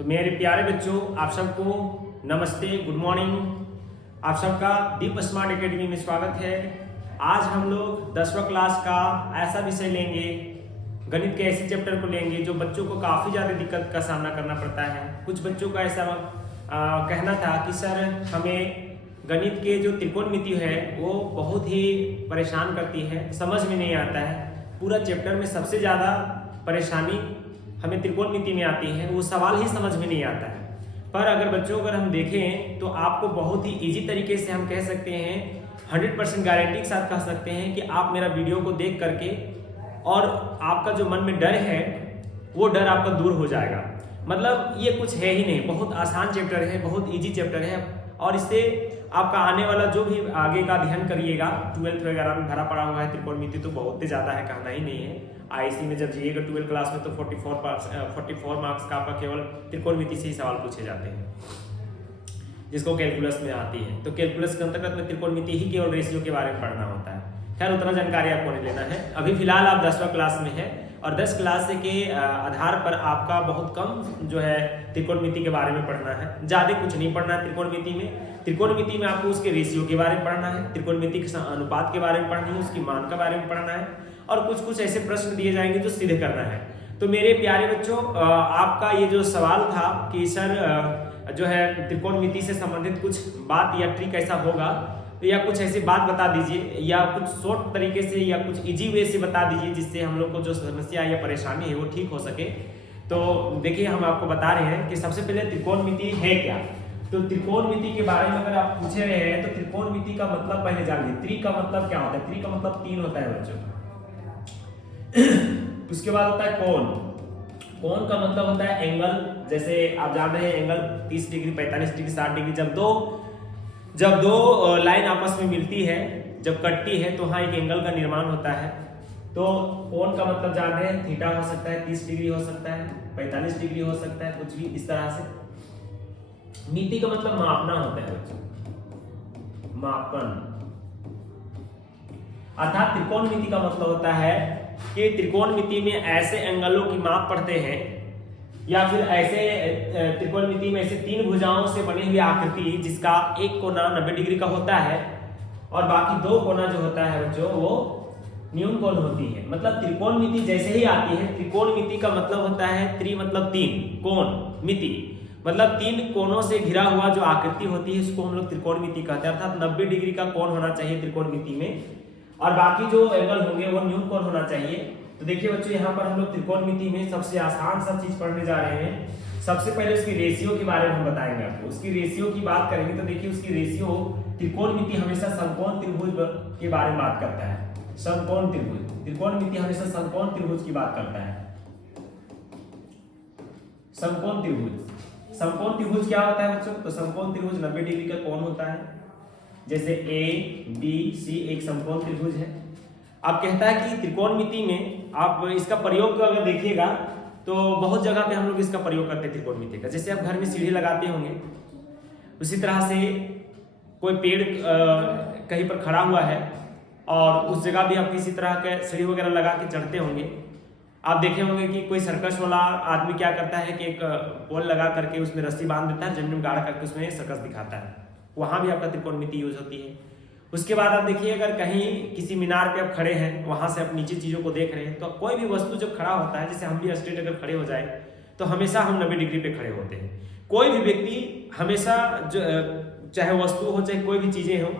तो मेरे प्यारे बच्चों, आप सबको नमस्ते, गुड मॉर्निंग। आप सबका दीप स्मार्ट एकेडमी में स्वागत है। आज हम लोग 10वीं क्लास का ऐसा विषय लेंगे, गणित के ऐसे चैप्टर को लेंगे जो बच्चों को काफ़ी ज़्यादा दिक्कत का सामना करना पड़ता है। कुछ बच्चों का ऐसा कहना था कि सर हमें गणित के जो त्रिकोणमिति है वो बहुत ही परेशान करती है, समझ में नहीं आता है। पूरा चैप्टर में सबसे ज़्यादा परेशानी हमें त्रिकोणमिति में आती है, वो सवाल ही समझ में नहीं आता है। पर अगर हम देखें तो आपको बहुत ही इजी तरीके से हम कह सकते हैं, 100% गारंटी के साथ कह सकते हैं कि आप मेरा वीडियो को देख करके और आपका जो मन में डर है वो डर आपका दूर हो जाएगा। मतलब ये कुछ है ही नहीं, बहुत आसान चैप्टर है, बहुत इजी चैप्टर है और इससे आपका आने वाला जो भी आगे का अध्ययन करिएगा, 12th वगैरह में भरा पड़ा हुआ है त्रिकोणमिति तो बहुत ही ज़्यादा है, कहना ही नहीं है। आईसी में जब जाइएगा 12th क्लास में तो 44 मार्क्स का आपका केवल त्रिकोणमिति से ही सवाल पूछे जाते हैं, जिसको कैलकुलस में आती है। तो कैलकुलस के अंतर्गत में त्रिकोणमिति ही केवल रेशियो के बारे में पढ़ना होता है। खैर उतना जानकारी आपको नहीं लेना है। अभी फिलहाल आप 10वीं क्लास में है और 10 क्लास के आधार पर आपका बहुत कम जो है त्रिकोणमिति के बारे में पढ़ना है, ज़्यादा कुछ नहीं पढ़ना है। त्रिकोणमिति में आपको उसके रेशियो के बारे में पढ़ना है, त्रिकोणमिति के अनुपात के बारे में पढ़नी है, उसकी मान के बारे में पढ़ना है और कुछ ऐसे प्रश्न दिए जाएंगे जो सीधे करना है। तो मेरे प्यारे बच्चों, आपका ये जो सवाल था कि सर जो है त्रिकोणमिति से संबंधित कुछ बात या ट्रिक ऐसा होगा या कुछ ऐसी बात बता दीजिए या कुछ शॉर्ट तरीके से या कुछ इजी वे से बता दीजिए जिससे हम लोग को जो समस्या या परेशानी है वो ठीक हो सके। तो देखिए हम आपको बता रहे हैं कि सबसे पहले त्रिकोणमिति है क्या। तो त्रिकोणमिति के बारे में अगर आप पूछ रहे हैं तो त्रिकोणमिति का मतलब पहले जान लीजिए। त्रि का मतलब क्या होता है? त्रि का मतलब 3 होता है बच्चों। उसके बाद होता है कोण। कोण का मतलब होता है एंगल। जैसे आप जान रहे हैं एंगल 30 डिग्री, 45 डिग्री, 60 डिग्री। जब दो लाइन आपस में मिलती है, जब कटती है तो हाँ एक एंगल का निर्माण होता है। तो कोण का मतलब जान रहे हैं, थीटा हो सकता है, 30 डिग्री हो सकता है, 45 डिग्री हो सकता है, कुछ भी इस तरह से। मिति का मतलब मापना होता है बच्चों, मापन। अर्थात त्रिकोणमिति का मतलब होता है कि त्रिकोणमिति में ऐसे एंगलों की माप पढ़ते हैं या फिर ऐसे त्रिकोणमिति में ऐसे 3 भुजाओं से बनी हुई आकृति जिसका एक कोना 90 डिग्री का होता है और बाकी 2 कोना जो होता है बच्चों वो न्यून कोण होती है। मतलब त्रिकोणमिति जैसे ही आती है, त्रिकोणमिति का मतलब होता है त्रि मतलब 3, कोण मिति मतलब 3 कोणों से घिरा हुआ जो आकृति होती है उसको हम लोग त्रिकोणमिति कहते हैं। अर्थात 90 डिग्री का कोण होना चाहिए त्रिकोणमिति में और बाकी जो एंगल होंगे वो न्यून कोण होना चाहिए। तो देखिए बच्चों, यहाँ पर हम लोग त्रिकोणमिति में सबसे आसान सा चीज पढ़ने जा रहे हैं। सबसे पहले उसकी रेशियो के बारे में हम बताएंगे आपको। उसकी रेशियो की बात करेंगे तो देखिए उसकी रेशियो, त्रिकोणमिति हमेशा समकोण त्रिभुज के बारे में बात करता है। समकोण त्रिभुज, त्रिकोणमिति हमेशा समकोण त्रिभुज की बात करता है। समकोण त्रिभुज, समकोण त्रिभुज क्या होता है बच्चों? तो समकोण त्रिभुज 90 डिग्री का कोण होता है। जैसे ABC एक समकोण त्रिभुज है। अब कहता है कि त्रिकोणमिति में आप इसका प्रयोग अगर देखिएगा तो बहुत जगह पे हम लोग इसका प्रयोग करते हैं त्रिकोणमिति का। जैसे आप घर में सीढ़ी लगाते होंगे, उसी तरह से कोई पेड़ कहीं पर खड़ा हुआ है और उस जगह भी आप किसी तरह के सीढ़ी वगैरह लगा के चढ़ते होंगे। आप देखे होंगे कि कोई सर्कस वाला आदमी क्या करता है कि एक पोल लगा करके उसमें रस्सी बांध देता है, जमीन में गाड़ करके उसमें सर्कस दिखाता है। वहां भी आपका त्रिकोणमिति यूज होती है। उसके बाद आप देखिए, अगर कहीं किसी मीनार पे आप खड़े हैं, वहां से आप नीचे चीजों को देख रहे हैं, तो कोई भी वस्तु जब खड़ा होता है, जैसे हम भी स्ट्रेट अगर खड़े हो जाए तो हमेशा हम 90 डिग्री पे खड़े होते हैं। कोई भी व्यक्ति हमेशा जो चाहे वस्तु हो, चाहे कोई भी चीजें हो,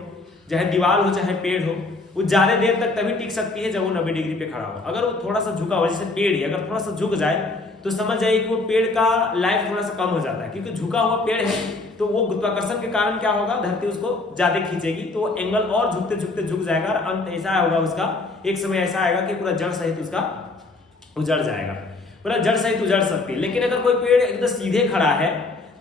चाहे दीवार हो, चाहे पेड़ हो, वो ज्यादा देर तक तभी टिक सकती है जब वो 90 डिग्री पे खड़ा हो। अगर वो थोड़ा सा झुका हुआ, जैसे पेड़ ही अगर थोड़ा सा झुक जाए तो समझ जाइए कि वो पेड़ का लाइफ थोड़ा सा कम हो जाता है, क्योंकि झुका हुआ पेड़ है तो वो गुरुत्वाकर्षण के कारण क्या होगा, धरती उसको ज्यादा खींचेगी, तो एंगल और झुकते झुकते झुक जाएगा और अंत ऐसा होगा उसका, एक समय ऐसा आएगा कि पूरा जड़ सहित उसका उजड़ जाएगा, पूरा जड़ सहित उजड़ सकती है। लेकिन अगर कोई पेड़ एकदम सीधे खड़ा है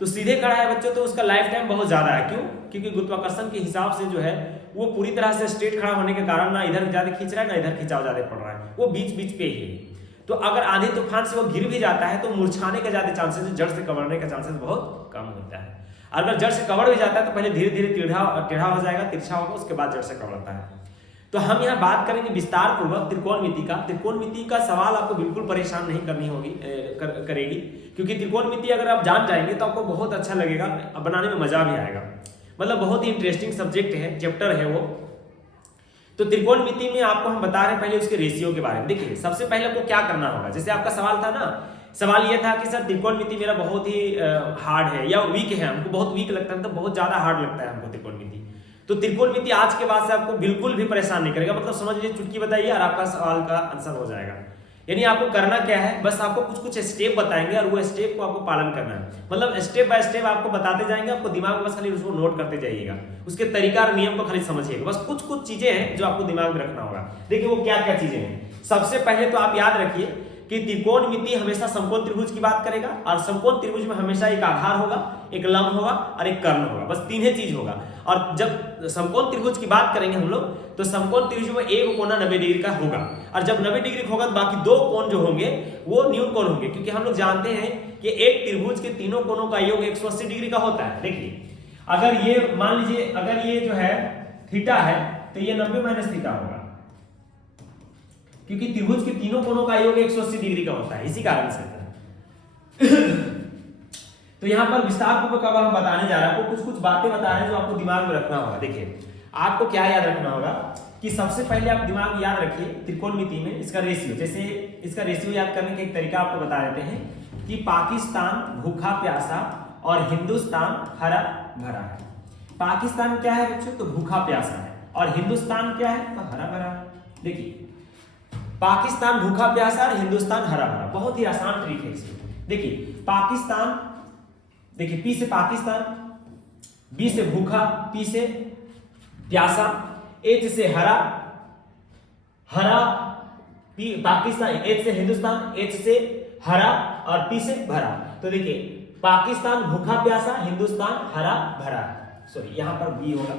तो सीधे खड़ा है बच्चों, तो उसका लाइफ टाइम बहुत ज्यादा है। क्यों? क्योंकि गुरुत्वाकर्षण के हिसाब से जो है वो पूरी तरह से स्ट्रेट खड़ा होने के कारण ना इधर ज्यादा खींच रहा है ना इधर खिंचाव ज्यादा पड़ रहा है, वो बीच बीच पे ही है। तो अगर आंधी तूफान से वो गिर भी जाता है तो मुरझाने का ज्यादा चांसेस, जड़ से कवरने का चांसेस बहुत कम होता है। अगर जड़ से कवर भी जाता है तो पहले धीरे धीरे टेढ़ा हो जाएगा, तिरछा होगा, उसके बाद जड़ से कवरता है। तो हम यहाँ बात करेंगे विस्तार पूर्वक त्रिकोणमिति का। त्रिकोणमिति का सवाल आपको बिल्कुल परेशान नहीं करनी होगी करेगी, क्योंकि त्रिकोणमिति अगर आप जान जाएंगे तो आपको बहुत अच्छा लगेगा, बनाने में मजा भी आएगा। मतलब बहुत ही इंटरेस्टिंग सब्जेक्ट है, चैप्टर है वो। तो त्रिकोणमिति में आपको हम बता रहे हैं पहले उसके रेशियो के बारे में। देखिए सबसे पहले आपको क्या करना होगा, जैसे आपका सवाल था ना, सवाल ये था कि सर त्रिकोणमिति मेरा बहुत ही हार्ड है या वीक है, हमको बहुत वीक लगता है, मतलब बहुत ज्यादा हार्ड लगता है हमको त्रिकोणमिति। तो त्रिकोणमिति आज के बाद से आपको बिल्कुल भी परेशान नहीं करेगा, मतलब समझ लीजिए चुटकी बताइए और आपका सवाल का आंसर हो जाएगा। यानी आपको करना क्या है, बस आपको कुछ कुछ स्टेप बताएंगे और वो स्टेप को आपको पालन करना है। मतलब स्टेप बाय स्टेप आपको बताते जाएंगे, आपको दिमाग में बस खाली उसको नोट करते जाइएगा, उसके तरीका और नियम को खाली समझिएगा। बस कुछ कुछ चीजें हैं जो आपको दिमाग में रखना होगा। देखिए वो क्या क्या चीजें हैं। सबसे पहले तो आप याद रखिए कि त्रिकोणमिति हमेशा समकोण त्रिभुज की बात करेगा, और समकोण त्रिभुज में हमेशा एक आधार होगा, एक लंब होगा और एक कर्ण होगा, बस तीन ही चीज होगा। और जब समकोण त्रिभुज की बात करेंगे हम लोग, तो समकोण त्रिभुज में एक कोना 90 डिग्री का होगा, और जब 90 डिग्री होगा तो बाकी दो कोण जो होंगे वो न्यून कोण होंगे, क्योंकि हम लोग जानते हैं कि एक त्रिभुज के तीनों कोणों का योग 180 डिग्री का होता है। देखिए अगर ये मान लीजिए, अगर ये जो है थीटा है तो ये 90 माइनस थीटा होगा, क्योंकि त्रिभुज के तीनों कोणों का योग 180 डिग्री का होता है, इसी कारण से। तो यहां पर विस्तार पूर्वक अब हम बताने जा रहे हैं, आपको कुछ कुछ बातें बता रहे हैं जो आपको दिमाग में रखना होगा। देखिए आपको क्या याद रखना होगा कि सबसे पहले आप दिमाग में याद रखिए त्रिकोणमिति में इसका रेशियो। जैसे इसका रेशियो याद करने का एक तरीका आपको बता देते हैं कि पाकिस्तान भूखा प्यासा और हिंदुस्तान हरा भरा है। पाकिस्तान क्या है बच्चों, तो भूखा प्यासा है, और हिंदुस्तान क्या है, तो हरा भरा है। देखिए पाकिस्तान भूखा प्यासा और हिंदुस्तान हरा भरा, बहुत ही आसान ट्रिक है इसमें। देखिए पाकिस्तान, देखिए पी से पाकिस्तान, बी से भूखा, पी से प्यासा, एच से हरा, हरा पी पाकिस्तान, एच से हिंदुस्तान, एच से हरा और पी से भरा। तो देखिए पाकिस्तान भूखा प्यासा, हिंदुस्तान हरा भरा, सॉरी यहां पर बी होगा,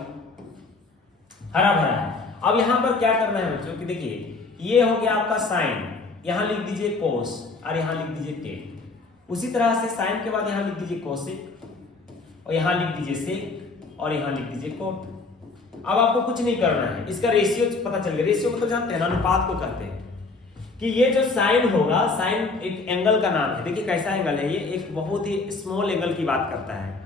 हरा भरा है। अब यहां पर क्या करना है बच्चों कि देखिए ये हो गया आपका साइन, यहां लिख दीजिए कोस और यहां लिख दीजिए टेन। उसी तरह से साइन के बाद यहां लिख दीजिए कोसेक और यहां लिख दीजिए सेक और यहां लिख दीजिए कोट। अब आपको कुछ नहीं करना है, इसका रेशियो पता चल गया। रेशियो मतलब जानते हैं, अनुपात को कहते हैं कि ये जो साइन होगा, साइन एक एंगल का नाम है। देखिए कैसा एंगल है, ये एक बहुत ही स्मॉल एंगल की बात करता है।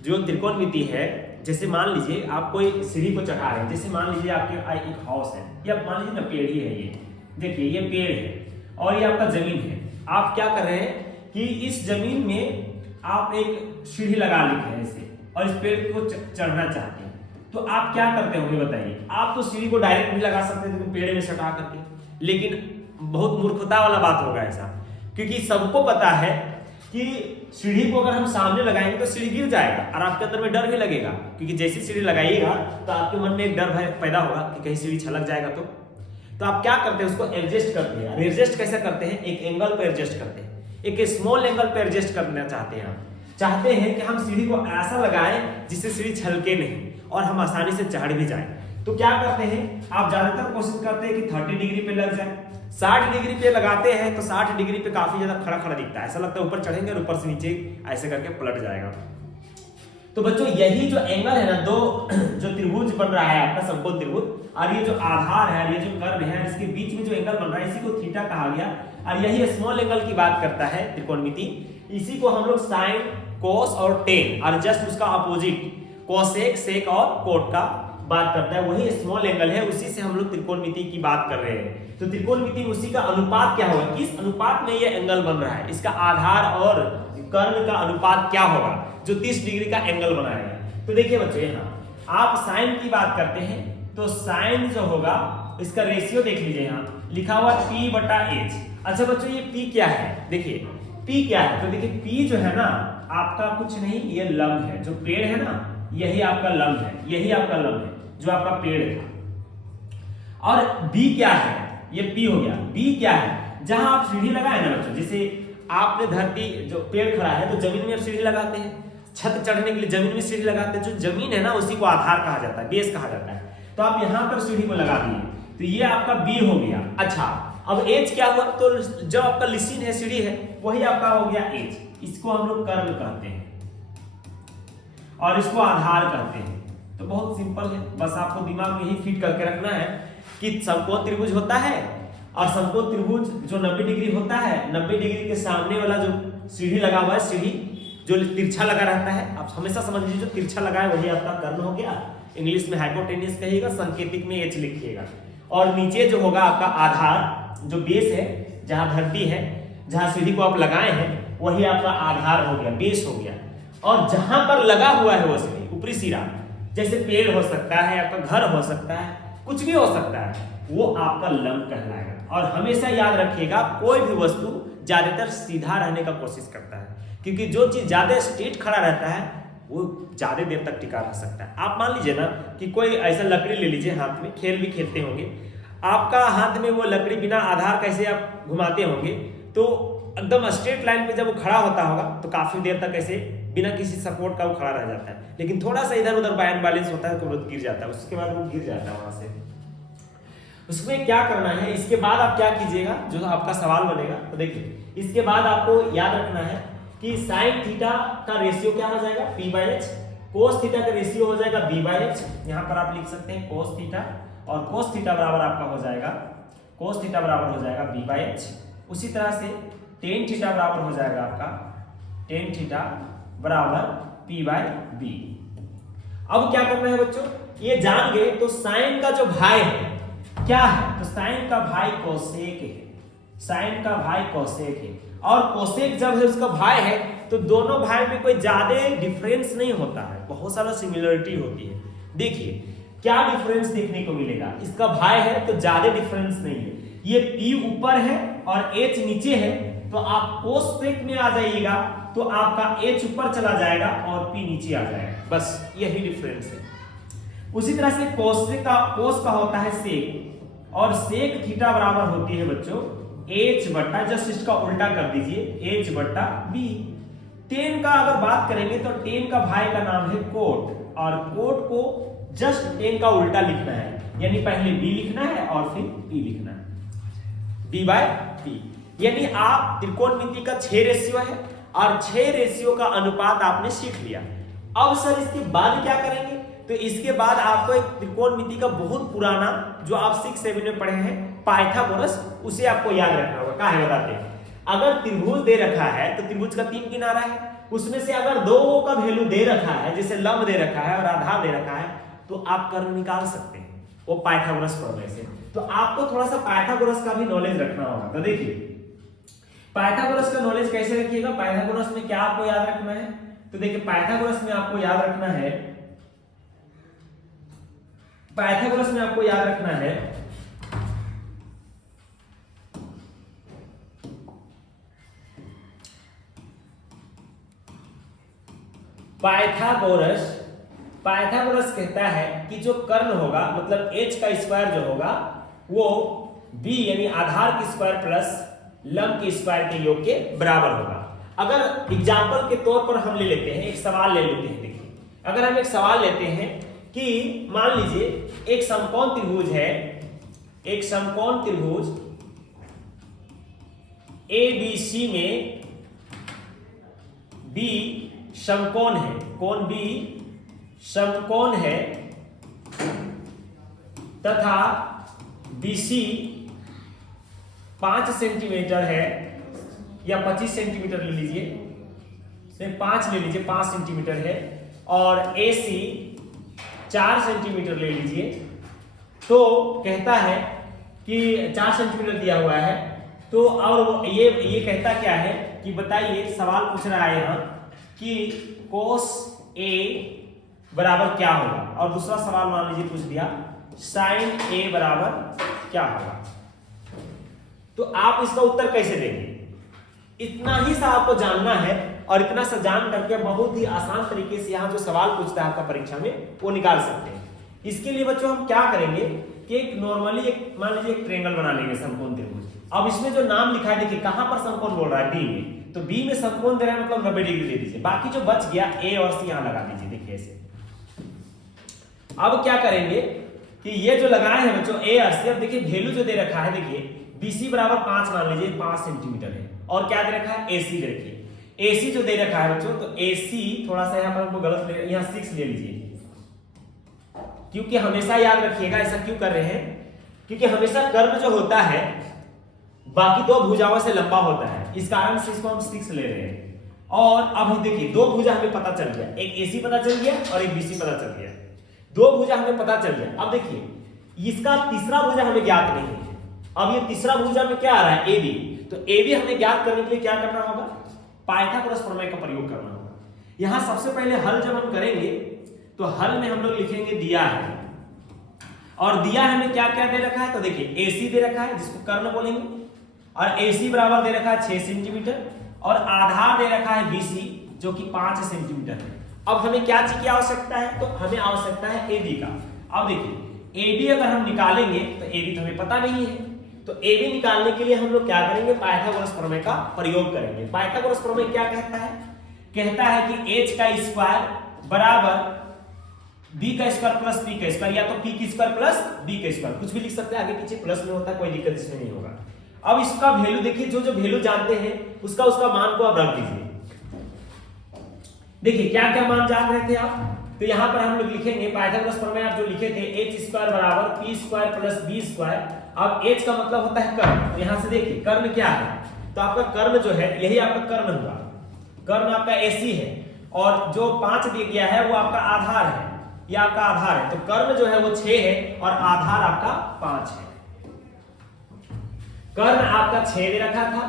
जो त्रिकोणमिति है, जैसे मान लीजिए आप कोई सीढ़ी को चढ़ा रहे हैं, जैसे मान लीजिए आपके एक हाउस है या मान लीजिए ना पेड़ ही है, ये देखिए ये पेड़ है और ये आपका जमीन है। आप क्या कर रहे हैं कि इस जमीन में आप एक सीढ़ी लगा लिखे हैं ऐसे, और इस पेड़ को चढ़ना चाहते हैं, तो आप क्या करते होंगे बताइए। आप तो सीढ़ी को डायरेक्ट भी लगा सकते हैं पेड़ में सटा करके, लेकिन बहुत मूर्खता वाला बात होगा ऐसा, क्योंकि सबको पता है कि सीढ़ी को अगर हम सामने लगाएंगे तो सीढ़ी गिर जाएगा और आपके अंदर में डर भी लगेगा, क्योंकि जैसी सीढ़ी लगाइएगा तो आपके मन में एक डर पैदा होगा कि कहीं सीढ़ी छलक जाएगा। तो आप क्या करते हैं, उसको एडजस्ट करते हैं। एडजस्ट कैसे करते हैं, एक एंगल पर एडजस्ट करते हैं, एक स्मॉल एंगल पर एडजस्ट करना चाहते हैं। हम चाहते हैं कि हम सीढ़ी को ऐसा लगाएं जिससे सीढ़ी छलके नहीं और हम आसानी से चढ़ भी जाएं। तो क्या करते हैं, आप ज्यादातर कोशिश करते हैं कि 30 डिग्री पे लग जाए। 60 डिग्री पे लगाते हैं तो 60 डिग्री पे काफी ज्यादा खड़ा खड़ा दिखता है, ऐसा लगता है ऊपर चढ़ेंगे और ऊपर से नीचे ऐसे करके पलट जाएगा। तो बच्चों यही जो एंगल है ना, दो जो त्रिभुज बन रहा है आपका समकोण त्रिभुज, और ये जो आधार है, ये जो कर्व है, इसके बीच में जो एंगल बन रहा है इसी को थीटा कहा गया। और यही स्मॉल एंगल की बात करता है त्रिकोणमिति। इसी को हम लोग साइन, कोस और टेन, और जस्ट उसका अपोजिट कोसेक, सेक और कोट का बात करता है, वही स्मॉल एंगल है, उसी से हम लोग त्रिकोणमिति की बात कर रहे हैं। तो त्रिकोणमिति में उसी का अनुपात क्या होगा, किस अनुपात में ये एंगल बन रहा है, इसका आधार और कर्ण का अनुपात क्या होगा जो 30 डिग्री का एंगल बनाएगा। तो देखिए बच्चों, यहाँ आप साइन की बात करते हैं तो साइन जो होगा इसका रेशियो देख लीजिए, यहाँ लिखा हुआ P/H। अच्छा बच्चों ये P क्या है, देखिए P क्या है, तो देखिए P जो है ना आपका कुछ नहीं, ये लंब है, जो पेड़ है ना यही आपका लंब है, यही आपका लंब है जो आपका पेड़ है। और B क्या है, ये P हो गया। B क्या है, जहां आप सीढ़ी लगाए ना बच्चों, जैसे आपने धरती जो पेड़ खड़ा है तो जमीन में सीढ़ी लगाते हैं, छत चढ़ने के लिए जमीन में सीढ़ी लगाते हैं। जो जमीन है ना उसी को आधार कहा जाता है, बेस कहा जाता है। तो आप यहां पर सीढ़ी को लगा दिए तो ये आपका B हो गया। अच्छा अब H क्या हुआ, तो जो आपका लिसिन है, सीढ़ी है, वही आपका हो गया H। इसको हम लोग कर्व कहते हैं और इसको आधार कहते हैं। तो बहुत सिंपल है, बस आपको दिमाग में ही फिट करके रखना है कि समकोण त्रिभुज होता है और समकोण त्रिभुज जो 90 डिग्री होता है, 90 डिग्री के सामने वाला जो सीढ़ी लगा हुआ है, सीढ़ी जो तिरछा लगा रहता है, आप हमेशा समझ लीजिए जो तिरछा लगा है वही आपका कर्ण हो गया। इंग्लिश में हाइपोटेन्यूस कहिएगा, संकेतिक में एच लिखिएगा। और नीचे जो होगा आपका आधार, जो बेस है, जहां धरती है, जहां सीढ़ी को आप लगाए हैं वही आपका आधार हो गया, बेस हो गया। और जहां पर लगा हुआ है वो सीढ़ी, ऊपरी सिरा, जैसे पेड़ हो सकता है, आपका घर हो सकता है, कुछ भी हो सकता है, वो आपका लंब कहलाएगा। और हमेशा याद रखिएगा कोई भी वस्तु ज्यादातर सीधा रहने का कोशिश करता है, क्योंकि जो चीज ज्यादा स्ट्रेट खड़ा रहता है वो ज्यादा देर तक टिका रह सकता है। आप मान लीजिए ना कि कोई ऐसा लकड़ी ले लीजिए हाथ में, खेल भी खेलते होंगे, आपका हाथ में वो लकड़ी बिना आधार कैसे आप घुमाते होंगे, तो एकदम स्ट्रेट लाइन पे जब वो खड़ा होता होगा तो काफी देर तक ऐसे बिना किसी सपोर्ट का वो खड़ा रह जाता है। लेकिन थोड़ा सा इधर उधर बैलेंस होता है तो वो गिर जाता है, उसके बाद वो गिर जाता है वहां से। उसमें क्या करना है, इसके बाद आप क्या कीजिएगा, जो आपका सवाल बनेगा, तो देखिए इसके बाद आपको याद रखना है कि साइन थीटा का रेशियो क्या हो जाएगा, p/h, कोस थीटा का रेशियो हो जाएगा b/h। यहां पर आप लिख सकते हैं कोस थीटा, और कोस थीटा बराबर आपका हो जाएगा, कोस थीटा बराबर हो जाएगा b/h। उसी तरह से टेन थीटा बराबर हो जाएगा आपका, टेन थीटा बराबर p/b। अब क्या करना है बच्चों, ये जान गए तो साइन का जो भाई है क्या है, तो साइन का भाई कोसेक है, साइन का भाई कोसेक है। और कोसेक जब है उसका भाई है तो दोनों भाई में कोई ज्यादा डिफरेंस नहीं होता है, बहुत सारा सिमिलरिटी होती है। देखिए क्या डिफरेंस देखने को मिलेगा, इसका भाई है तो ज्यादा डिफरेंस नहीं है, ये p ऊपर है और h नीचे है, तो आप कोसेक में आ जाइएगा तो आपका h ऊपर चला जाएगा और p नीचे आ जाएगा, बस यही डिफरेंस है। उसी तरह से कोस का होता है सेक, और सेक थीटा बराबर होती है बच्चों h बट्टा, जस्ट इसका उल्टा कर दीजिए, h बट्टा b। टेन का अगर बात करेंगे तो टेन का भाई का नाम है कोट, और कोट को जस्ट टेन का उल्टा लिखना है, यानी पहले b लिखना है और फिर p लिखना है, d/p। यानी आप त्रिकोणमिति का 6 रेशियो है और 6 रेशियो का अनुपात आपने सीख लिया। अब सर इसके बाद क्या करेंगे, तो इसके बाद आपको एक त्रिकोणमिति का बहुत पुराना जो आप 6-7 में पढ़े हैं पाइथागोरस, उसे आपको याद रखना होगा। क्या है बताते हैं, अगर त्रिभुज दे रखा है तो त्रिभुज का 3 किनारा है, उसमें से अगर 2 का वैल्यू दे रखा है, जैसे लंब दे रखा है और आधार दे रखा है, तो आप कर्ण निकाल सकते हैं वो पाइथागोरस प्रमेय से। तो आपको थोड़ा सा पाइथागोरस का भी नॉलेज रखना होगा। तो देखिए पाइथागोरस का नॉलेज कैसे रखिएगा, पाइथागोरस में क्या आपको याद रखना है, तो देखिए पाइथागोरस में आपको याद रखना है, पाइथागोरस में आपको याद रखना है पाइथागोरस कहता है कि जो कर्ण होगा मतलब h का स्क्वायर जो होगा वो b यानी आधार की स्क्वायर प्लस लंब की स्क्वायर के योग के बराबर होगा। अगर एग्जांपल के तौर पर हम ले लेते हैं, एक सवाल ले लेते हैं। देखिए अगर हम एक सवाल लेते हैं कि मान लीजिए एक समकोण त्रिभुज है, एक समकोण त्रिभुज ABC में B समकोण है, कोण B समकोण है तथा BC 5 सेंटीमीटर है या 25 सेंटीमीटर ले लीजिए, 5 ले लीजिए, 5 सेंटीमीटर है, और AC 4 सेंटीमीटर ले लीजिए। तो कहता है कि 4 सेंटीमीटर दिया हुआ है, तो और ये कहता क्या है कि बताइए, सवाल पूछ रहा है यहाँ कि cos A बराबर क्या होगा, और दूसरा सवाल मान लीजिए पूछ दिया sin A बराबर क्या होगा। तो आप इसका उत्तर कैसे देंगे, इतना ही सा आपको जानना है, और इतना सा जान करके बहुत ही आसान तरीके से यहाँ जो सवाल पूछता है आपका परीक्षा में वो निकाल सकते हैं। इसके लिए बच्चों हम क्या करेंगे कि एक नॉर्मली एक मान लीजिए एक ट्रायंगल बना लेंगे, समकोण त्रिभुज। अब इसमें जो नाम लिखा है देखिए कहां पर समकोण बोल रहा है, बी में, तो बी में समकोण दे रहा है मतलब 90 डिग्री दे दीजिए, बाकी जो बच गया ए और सी यहां लगा दीजिए। देखिए ऐसे अब क्या करेंगे कि ये जो लगाए हैं बच्चों ए और सी, अब देखिए वैल्यू जो दे रखा है, देखिए BC बराबर 5 मान लीजिए, 5 सेंटीमीटर है, और क्या दे रखा है AC दे रखी है। AC जो दे रखा है बच्चों, तो AC थोड़ा सा यहाँ पर हमको गलत ले, यहाँ 6 ले लीजिए, क्योंकि हमेशा याद रखिएगा ऐसा क्यों कर रहे हैं क्योंकि हमेशा कर्ण जो होता है बाकी दो भुजाओं से लंबा होता है, इस कारण से इसको हम 6 ले रहे हैं। और अब देखिए दो भुजा हमें पता चल गया, एक AC पता चल गया और एक BC पता चल गया, दो भुजा हमें पता चल गया। अब देखिए इसका तीसरा भुजा हमें ज्ञात नहीं है। अब ये तीसरा भुजा में क्या आ रहा है, AB, तो AB हमें ज्ञात करने के लिए क्या करना होगा, पाइथागोरस प्रमेय का प्रयोग करना होगा। यहां सबसे पहले हल जब हम करेंगे तो हल में हम लोग लिखेंगे दिया है, और दिया हमें क्या क्या दे रखा है, तो देखिए AC दे रखा है जिसको कर्ण बोलेंगे, और AC बराबर दे रखा है 6 सेंटीमीटर, और आधार दे रखा है BC जो कि 5 सेंटीमीटर है। अब हमें क्या चीज की आवश्यकता है, तो हमें आवश्यकता है AB का। अब देखिए AB अगर हम निकालेंगे तो AB तो हमें पता नहीं है, तो AB निकालने के लिए हम लोग क्या करेंगे, पाइथागोरस प्रमेय का प्रयोग करेंगे। पाइथागोरस प्रमेय क्या कहता है, कहता है कि h का स्क्वायर बराबर b का स्क्वायर प्लस p का स्क्वायर, या तो p की स्क्वायर प्लस b का स्क्वायर, कुछ भी लिख सकते हैं, आगे पीछे प्लस में होता है, कोई दिक्कत इसमें नहीं होगा। अब इसका वैल्यू देखिए, जो जो वैल्यू जानते हैं उसका मान को आप रख दीजिए। देखिए क्या क्या मान जान रहे थे आप, तो यहां पर हम लोग लिखेंगे पाइथागोरस प्रमेय आप जो लिखे थे h स्क्वायर बराबर p square plus b square. अब h का मतलब होता है कर्ण, तो यहां से देखिए कर्ण क्या है, तो आपका कर्ण जो है यही आपका कर्ण हुआ, कर्ण आपका AC है, और जो 5 दिया गया है वो आपका आधार है, ये आपका आधार है, तो कर्ण जो है वो 6 है और आधार आपका 5 है। कर्ण आपका 6 दे रखा था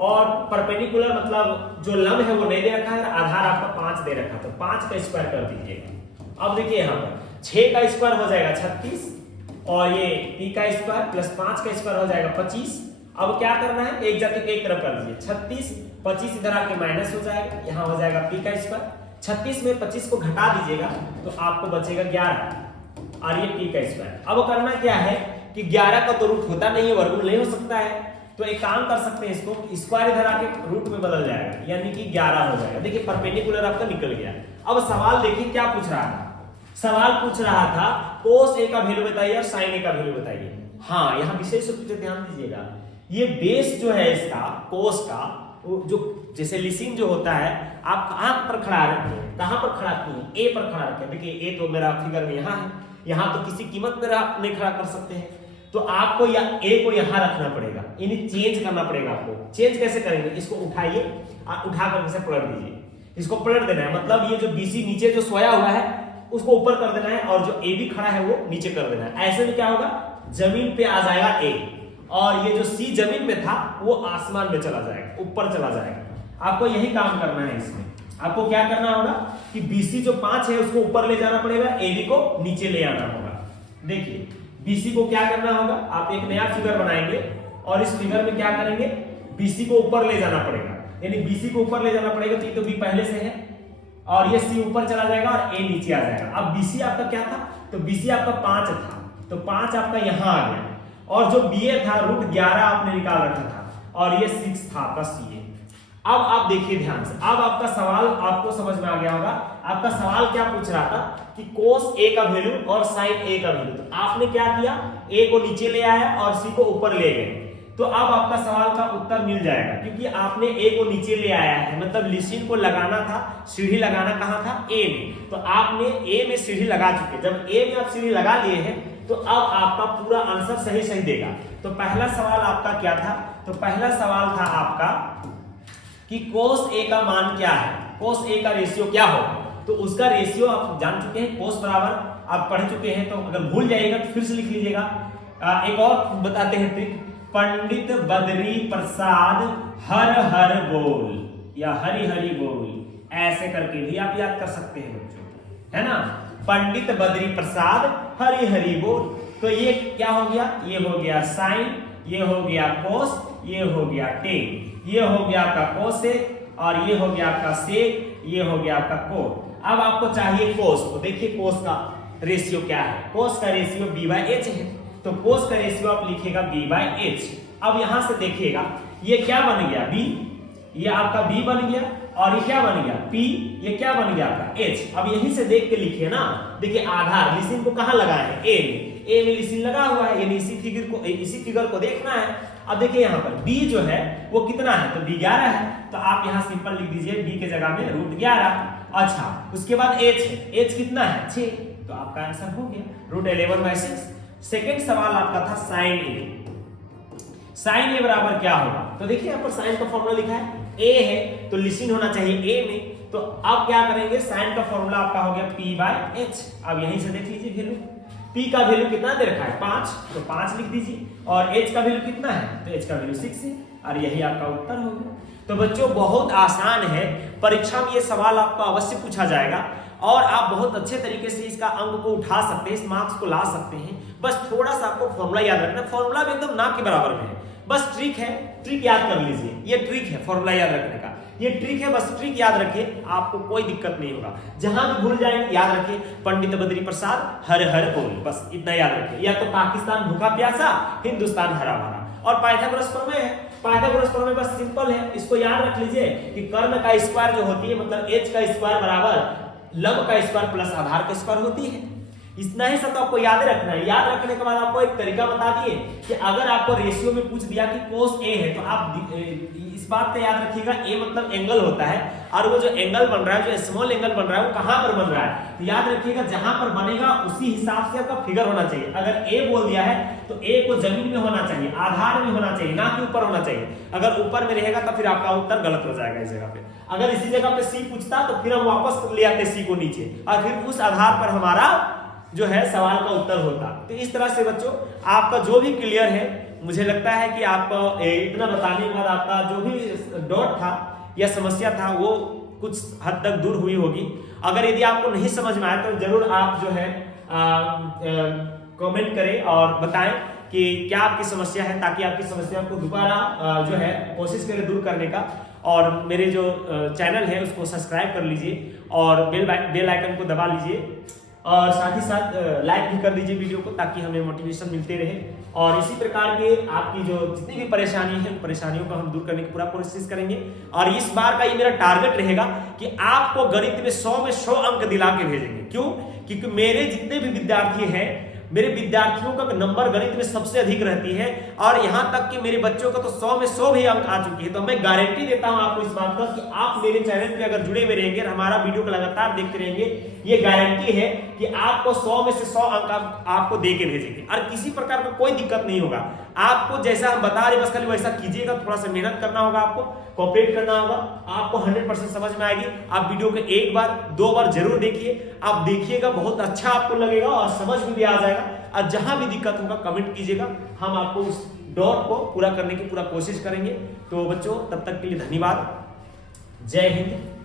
और परपेंडिकुलर मतलब जो लंब है वो नहीं दे रखा है, आधार आपका 5 दे रखा, तो 5 का स्क्वायर कर दीजिएगा। अब देखिए यहाँ पर 6 का स्क्वायर हो जाएगा 36, और ये p का स्क्वायर प्लस 5 का स्क्वायर हो जाएगा 25। अब क्या करना है, एक जाति को एक तरफ कर दीजिए, 36 25 इधर आके माइनस हो जाएगा, यहाँ हो जाएगा p का स्क्वायर, 36 में 25 को घटा दीजिएगा तो आपको बचेगा 11, और ये p का स्क्वायर। अब करना क्या है कि 11 का तो रूट होता नहीं है, वर्गमूल नहीं हो सकता है, तो एक काम कर सकते हैं, इसको स्क्वायर इधर आके रूट में बदल जाएगा, यानी कि 11 हो जाएगा। देखिए परपेंडिकुलर आपका निकल गया। अब सवाल देखिए क्या पूछ रहा था, सवाल पूछ रहा था cos A का वैल्यू बताइए और sin A का वैल्यू बताइए। हाँ यहाँ विशेष रूप से ध्यान दीजिएगा, ये बेस जो है इसका cos का, जो जैसे लिसिन जो होता है, आप कहां पर खड़ा रखते हैं, कहां पर खड़ा रखते हैं, A पर खड़ा रखते हैं। देखिए A तो मेरा फिगर में यहाँ है, यहाँ तो किसी कीमत पर आप नहीं खड़ा कर सकते हैं, तो आपको या A को यहाँ रखना पड़ेगा, यानी चेंज करना पड़ेगा आपको। चेंज कैसे करेंगे, इसको उठाइए, उठा कर इसे पलट दीजिए, इसको पलट देना है, मतलब ये जो BC नीचे जो सोया हुआ है उसको ऊपर कर देना है, और जो AB खड़ा है वो नीचे कर देना है। ऐसे में क्या होगा, जमीन पे आ जाएगा A, और ये जो C जमीन में था वो आसमान में चला जाएगा, ऊपर चला जाएगा। आपको यही काम करना है। इसमें आपको क्या करना होगा कि BC जो 5 है उसको ऊपर ले जाना पड़ेगा, AB को नीचे ले आना होगा। देखिए BC को क्या करना होगा, आप एक नया फिगर बनाएंगे और इस फिगर में क्या करेंगे, BC को ऊपर ले जाना पड़ेगा, यानी BC को ऊपर ले जाना पड़ेगा, तो ये तो B पहले से है, और ये C ऊपर चला जाएगा और A नीचे आ जाएगा। अब BC आपका क्या था, तो BC आपका 5 था, तो 5 आपका यहाँ आ गया, और जो BA था रूट 11 आपने निकाल रखा था, और ये 6 था आपका CA। अब आप देखिए ध्यान से, अब आपका सवाल आपको समझ में आ गया होगा। आपका सवाल क्या पूछ रहा था कि cos A का वैल्यू और sin A का वैल्यू, तो आपने क्या किया, A को नीचे ले आया और C को ऊपर ले गए, तो अब आपका सवाल का उत्तर मिल जाएगा, क्योंकि आपने A को नीचे ले आया है, मतलब लिसिन को लगाना था, सीढ़ी लगाना कहाँ था, A में, तो आपने A में सीढ़ी लगा चुके। जब A में आप सीढ़ी लगा लिए हैं तो अब आपका पूरा आंसर सही सही देगा। तो पहला सवाल आपका क्या था, तो पहला सवाल था आपका कि cos A का मान क्या है, cos A का रेशियो क्या होगा, तो उसका रेशियो आप जान चुके हैं, cos बराबर आप पढ़ चुके हैं, तो अगर भूल जाइएगा तो फिर से लिख लीजिएगा। एक और बताते हैं ट्रिक, पंडित बद्री प्रसाद हर हर बोल या हरि हरि बोल, ऐसे करके भी आप याद कर सकते हैं बच्चों, है ना। पंडित बद्री प्रसाद हरि हरि बोल, तो ये क्या हो गया, ये हो गया साइन, ये हो गया कोस, ये हो गया टेन, ये हो गया आपका कोसेक, और ये हो गया आपका सेक, ये हो गया आपका कोट। अब आपको चाहिए कोस, तो देखिए कोस का रेशियो क्या है, कोस का रेशियो b/h है, तो कोस का रेशियो आप लिखेगा b/h। अब यहां से देखिएगा ये क्या बन गया, b, ये आपका b बन गया, और ये क्या बन गया p, ये क्या बन गया आपका h। अब यहीं से देख के लिखिए ना, देखिए आधार लिसिन को कहां लगाए हैं, a में लिसिन लगा हुआ है, यानी इसी फिगर को देखना है। अब देखिए यहाँ पर b जो है वो कितना है, तो b 11 है, तो आप यहाँ सिंपल लिख दीजिए b के जगह में रूट 11। अच्छा उसके बाद h है, h कितना है 6, तो आपका आंसर हो गया रूट 11/6। सेकेंड सवाल आपका था साइन ए। साइन ए बराबर क्या होगा? तो देखिए यहाँ पर साइन का फॉर्मूला लिखा है, ए है तो लिसिन होना चाहिए ए में। तो अब क्या करेंगे, साइन का फॉर्मूला आपका हो गया p/h। अब यहीं से देख लीजिए वैल्यू, p का वैल्यू कितना दे रखा है 5, तो 5 लिख दीजिए, और h का वैल्यू कितना है, तो h का वैल्यू 6 है, और यही आपका उत्तर हो गया। तो बच्चों बहुत आसान है, परीक्षा में ये सवाल आपको अवश्य पूछा जाएगा और आप बहुत अच्छे तरीके से इसका अंक को उठा सकते हैं, इस मार्क्स को ला सकते हैं। बस थोड़ा सा आपको फॉर्मूला याद रखना, फॉर्मूला भी एकदम ना के बराबर में है, बस ट्रिक है, ट्रिक याद कर लीजिए, ये ट्रिक है फॉर्मूला याद रखने का, ये ट्रिक है, बस ट्रिक याद रखिए, आपको कोई दिक्कत नहीं होगा। जहां भी भूल जाएंगे याद रखिए, पंडित बद्री प्रसाद हर हर बोल, बस इतना याद रखिए। या तो पाकिस्तान भूखा प्यासा, हिंदुस्तान हरा भरा। और पाइथागोरस प्रमेय है, पाइथागोरस प्रमेय बस सिंपल है, इसको याद रख लीजिए कि कर्ण का स्क्वायर जो होती है, मतलब h का स्क्वायर बराबर लंब का स्क्वायर प्लस आधार का स्क्वायर होती है। इतना ही सब तो आपको याद रखना है। याद रखने के बाद आपको एक तरीका बता दिए कि अगर आपको रेशियो में पूछ दिया कि cos a है, तो आप इस बात पे याद रखिएगा, a मतलब एंगल होता है, और वो जो एंगल बन रहा है, जो स्मॉल एंगल बन रहा है, वो कहां पर बन रहा है, तो याद रखिएगा जहां पर बनेगा उसी हिसाब से आपका फिगर होना चाहिए। अगर a बोल दिया है तो a को जमीन में होना चाहिए, आधार में होना चाहिए, ना कि ऊपर होना चाहिए। अगर ऊपर में रहेगा तो फिर आपका उत्तर गलत हो जाएगा इस जगह पे। अगर इसी जगह पे c पूछता तो फिर हम वापस ले आते c को नीचे, और फिर उस आधार पर हमारा जो है सवाल का उत्तर होता। तो इस तरह से बच्चों आपका जो भी क्लियर है, मुझे लगता है कि आप इतना बताने के बाद आपका जो भी डाउट था या समस्या था वो कुछ हद तक दूर हुई होगी। अगर यदि आपको नहीं समझ में आया तो जरूर आप जो है कमेंट करें और बताएं कि क्या आपकी समस्या है, ताकि आपकी समस्या को दोबारा जो है कोशिश करें दूर करने का। और मेरे जो चैनल है उसको सब्सक्राइब कर लीजिए और बेल आइकन को दबा लीजिए, और साथ ही साथ लाइक भी कर दीजिए वीडियो को, ताकि हमें मोटिवेशन मिलते रहे। और इसी प्रकार के आपकी जो जितनी भी परेशानी है, परेशानियों को हम दूर करने की पूरा कोशिश करेंगे। और इस बार का ये मेरा टारगेट रहेगा कि आपको गणित में 100 में 100 अंक दिला के भेजेंगे। क्यों? क्योंकि मेरे जितने भी विद्यार्थी हैं, मेरे विद्यार्थियों का नंबर गणित में सबसे अधिक रहती है, और यहां तक कि मेरे बच्चों का तो 100 में 100 भी अंक आ चुकी है। तो मैं गारंटी देता हूं आपको इस बात का कि आप मेरे चैनल पे अगर जुड़े हुए रहेंगे, हमारा वीडियो को लगातार देखते रहेंगे, ये गारंटी है कि आपको 100 में से 100 अंक आपको दे के भेजेंगे, और किसी प्रकार का कोई दिक्कत नहीं होगा। आपको जैसा हम बता रहे बस खाली वैसा कीजिएगा, थोड़ा सा मेहनत करना होगा, आपको कोऑपरेट करना होगा, आपको 100% समझ में आएगी। आप वीडियो को एक बार 2 बार जरूर देखिए, आप देखिएगा बहुत अच्छा आपको लगेगा और समझ में भी आ जाएगा। और जहां भी दिक्कत होगा कमेंट कीजिएगा, हम आपको उस डाउट को पूरा करने की पूरा कोशिश करेंगे। तो बच्चों तब तक के लिए धन्यवाद। जय हिंद।